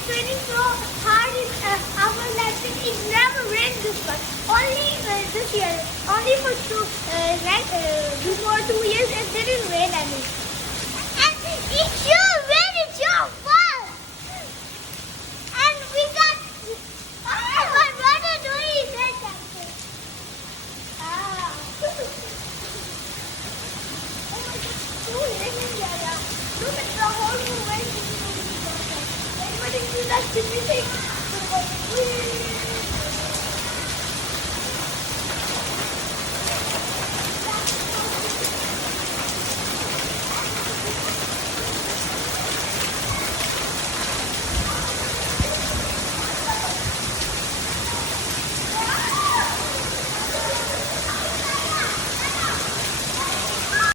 it's raining so hard in our lesson. It never rained this much. Only this year. Only for before 2 years it didn't rain any. And it's your rain. It's your fault. And we got. My brother doing he said something. Ah. Oh my God, it's so raining here. Look at the whole way. Everybody do that to me.